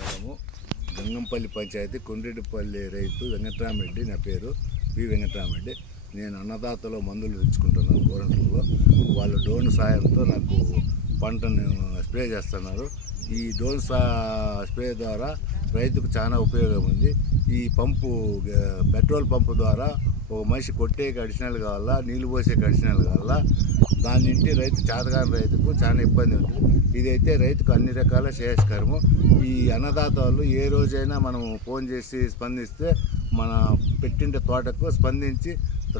మండలము గంగంపల్లి పంచాయతీ కొండ్రెడ్డిపల్లి రైతు వెంకటరామరెడ్డి నా పేరు వి వెంకటరామరెడ్డి. నేను అన్నదాతలో మందులు తెచ్చుకుంటున్నాను గోరంట్లలో. వాళ్ళ డ్రోన్ సాయంతో నాకు పంటను స్ప్రే చేస్తున్నారు. ఈ డ్రోన్ సా స్ప్రే ద్వారా రైతుకు చాలా ఉపయోగం ఉంది. ఈ పంపు పెట్రోల్ పంపు ద్వారా ఒక మనిషి కొట్టేకి అడిషనల్ కావాలా నీళ్ళు పోసేకి అడిషనల్ కావాలా దాని నుండి రైతు చేతగాని రైతుకు చాలా ఇబ్బంది ఉంటుంది. ఇదైతే రైతుకు అన్ని రకాల శ్రేయస్కరము. ఈ అన్నదాత వాళ్ళు ఏ రోజైనా మనం ఫోన్ చేసి స్పందిస్తే మన పెట్టిన తోటకు స్పందించి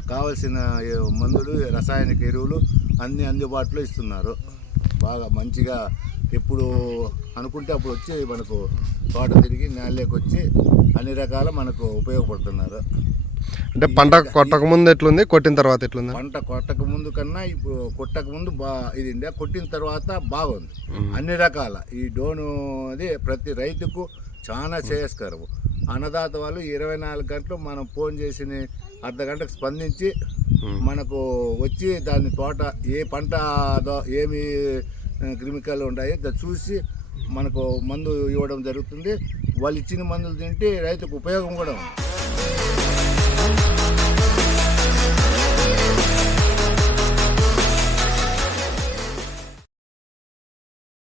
కావలసిన మందులు రసాయనిక ఎరువులు అన్ని అందుబాటులో ఇస్తున్నారు. బాగా మంచిగా ఎప్పుడు అనుకుంటే అప్పుడు వచ్చి మనకు తోట తిరిగి నేలలోకి వచ్చి అన్ని రకాల మనకు ఉపయోగపడుతున్నారు. అంటే పంట కొట్టక ముందు ఎట్లుంది? కొట్టిన తర్వాత ఎట్లుంది? పంట కొట్టక ముందు కన్నా ఇప్పుడు కొట్టక ముందు బా ఇది కొట్టిన తర్వాత బాగుంది. అన్ని రకాల ఈ డోను అది ప్రతి రైతుకు చాలా శ్రేయస్కరము అన్నదాత వాళ్ళు ఇరవై నాలుగు గంటలు మనం ఫోన్ చేసిన అర్ధ గంటకు స్పందించి మనకు వచ్చి దాని తోట ఏ పంట ఏమి క్రిమికాలు ఉన్నాయి. దాన్ని చూసి మనకు మందు ఇవ్వడం జరుగుతుంది. వాళ్ళు ఇచ్చిన మందులు తింటే రైతుకు ఉపయోగం కూడా ఉంది.